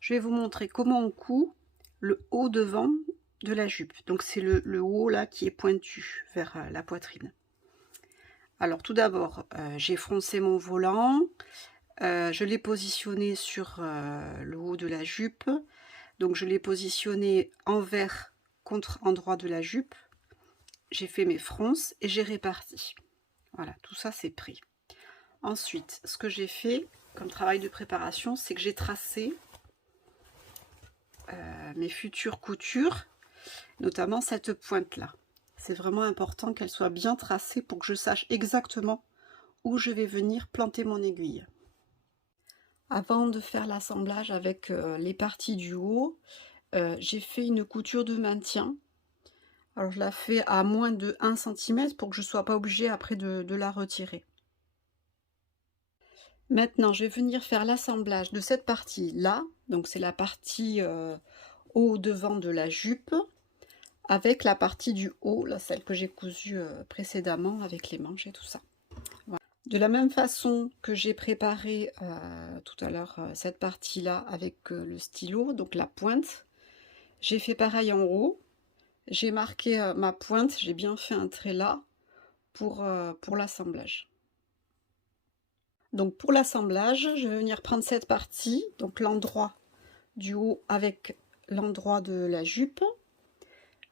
je vais vous montrer comment on coud le haut devant de la jupe. Donc c'est le haut là qui est pointu vers la poitrine. Alors tout d'abord, j'ai froncé mon volant, je l'ai positionné sur le haut de la jupe. Donc je l'ai positionné envers contre endroit de la jupe. J'ai fait mes fronces et j'ai réparti. Voilà, tout ça c'est pris. Ensuite, ce que j'ai fait comme travail de préparation, c'est que j'ai tracé mes futures coutures, notamment cette pointe là. C'est vraiment important qu'elle soit bien tracée pour que je sache exactement où je vais venir planter mon aiguille. Avant de faire l'assemblage avec les parties du haut, j'ai fait une couture de maintien. Alors je la fais à moins de 1 cm pour que je ne sois pas obligée après de la retirer. Maintenant, je vais venir faire l'assemblage de cette partie-là. Donc c'est la partie haut devant de la jupe, avec la partie du haut, là, celle que j'ai cousue précédemment avec les manches et tout ça. Voilà. De la même façon que j'ai préparé tout à l'heure cette partie-là avec le stylo, donc la pointe, j'ai fait pareil en haut. J'ai marqué ma pointe, j'ai bien fait un trait là pour l'assemblage. Donc pour l'assemblage, je vais venir prendre cette partie, donc l'endroit du haut avec l'endroit de la jupe.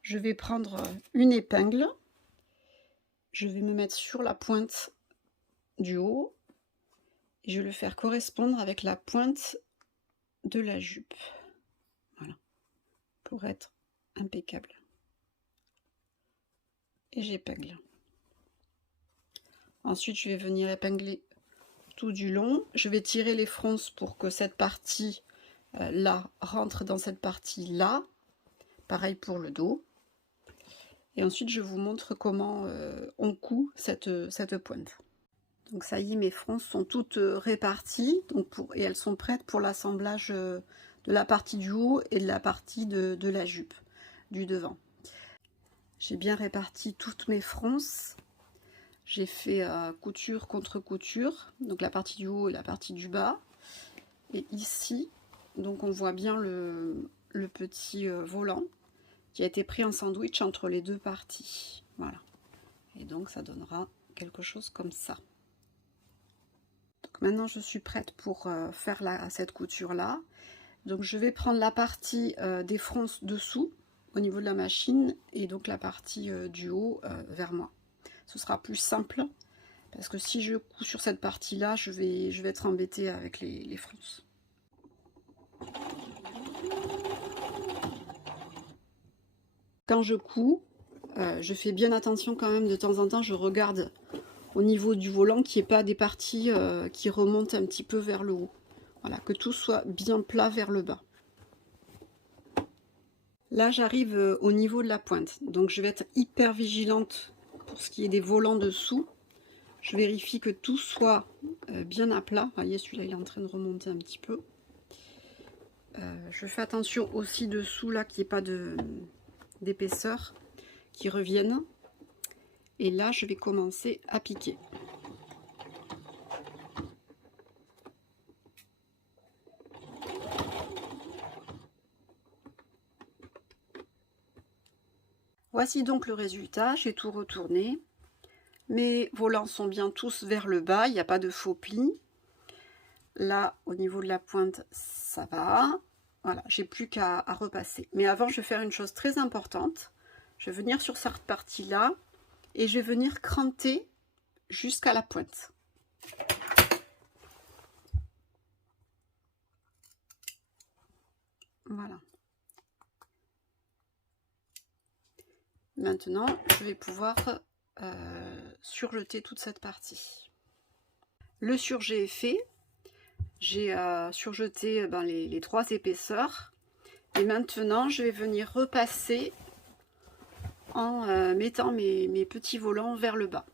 Je vais prendre une épingle, je vais me mettre sur la pointe du haut et je vais le faire correspondre avec la pointe de la jupe. Voilà, pour être impeccable. Et j'épingle. Ensuite, je vais venir épingler tout du long. Je vais tirer les fronces pour que cette partie là rentre dans cette partie là. Pareil pour le dos. Et ensuite, je vous montre comment on coud cette pointe. Donc ça y est, mes fronces sont toutes réparties donc et elles sont prêtes pour l'assemblage de la partie du haut et de la partie de la jupe du devant. J'ai bien réparti toutes mes fronces. J'ai fait couture contre couture, donc la partie du haut et la partie du bas. Et ici, donc on voit bien le petit volant qui a été pris en sandwich entre les deux parties. Voilà. Et donc ça donnera quelque chose comme ça. Donc maintenant je suis prête pour faire cette couture là. Donc je vais prendre la partie des fronces dessous au niveau de la machine et donc la partie du haut vers moi. Ce sera plus simple parce que si je couds sur cette partie là, je vais être embêtée avec les fronces. Quand je couds, je fais bien attention quand même, de temps en temps je regarde au niveau du volant qu'il n'y ait pas des parties qui remontent un petit peu vers le haut. Voilà, que tout soit bien plat vers le bas. Là j'arrive au niveau de la pointe, donc je vais être hyper vigilante pour ce qui est des volants dessous. Je vérifie que tout soit bien à plat. Vous voyez, celui-là il est en train de remonter un petit peu. Je fais attention aussi dessous là qu'il n'y ait pas d'épaisseur qui revienne. Et là je vais commencer à piquer. Voici donc le résultat, j'ai tout retourné. Mes volants sont bien tous vers le bas, il n'y a pas de faux plis. Là, au niveau de la pointe, ça va. Voilà, j'ai plus qu'à repasser. Mais avant, je vais faire une chose très importante. Je vais venir sur cette partie-là et je vais venir cranter jusqu'à la pointe. Voilà. Maintenant, je vais pouvoir surjeter toute cette partie. Le surjet est fait. J'ai surjeté les 3 épaisseurs. Et maintenant, je vais venir repasser en mettant mes petits volants vers le bas.